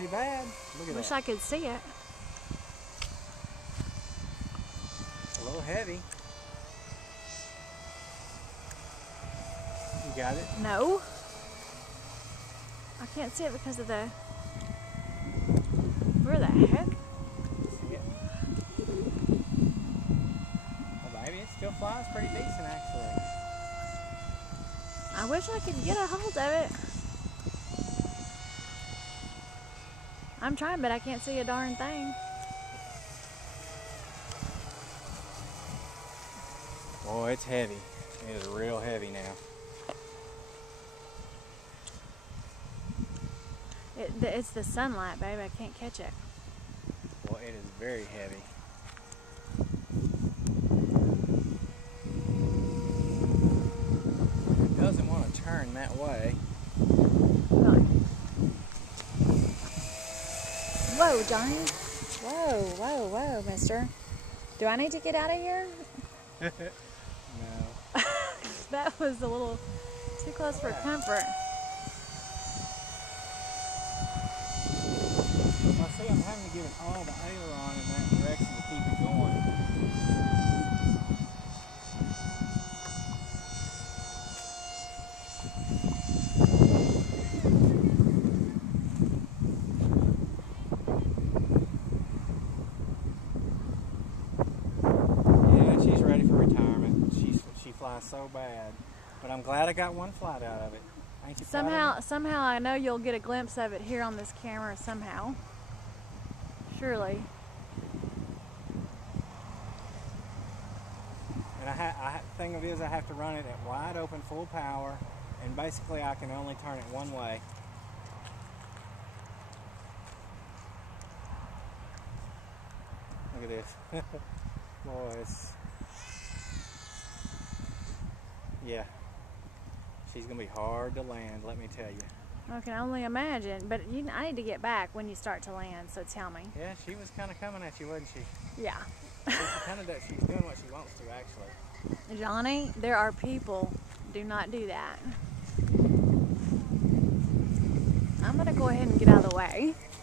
too bad. Look at Wish that. I could see it. A little heavy. You got it? No. I can't see it because of the... Where the heck? See it? Well, baby, it still flies pretty decent, actually. I wish I could get a hold of it. I'm trying, but I can't see a darn thing. Boy, it's heavy. It is real heavy now. It's the sunlight, babe. I can't catch it. Well, it is very heavy. It doesn't want to turn that way. Really. Whoa, Johnny. Whoa, whoa, whoa, mister. Do I need to get out of here? No. That was a little too close for comfort. I see I'm having to give it all the aileron in that direction to keep it going. Yeah, she's ready for retirement. She flies so bad. But I'm glad I got one flight out of it. Ain't you proud of me? Somehow I know you'll get a glimpse of it here on this camera somehow. Surely. And thing of it is I have to run it at wide open, full power, and basically I can only turn it one way. Look at this. Boy, yeah. She's gonna be hard to land, let me tell you. I can only imagine, but I need to get back when you start to land, so tell me. Yeah, she was kind of coming at you, wasn't she? Yeah. She's doing what she wants to, actually. Johnny, there are people. Do not do that. I'm going to go ahead and get out of the way.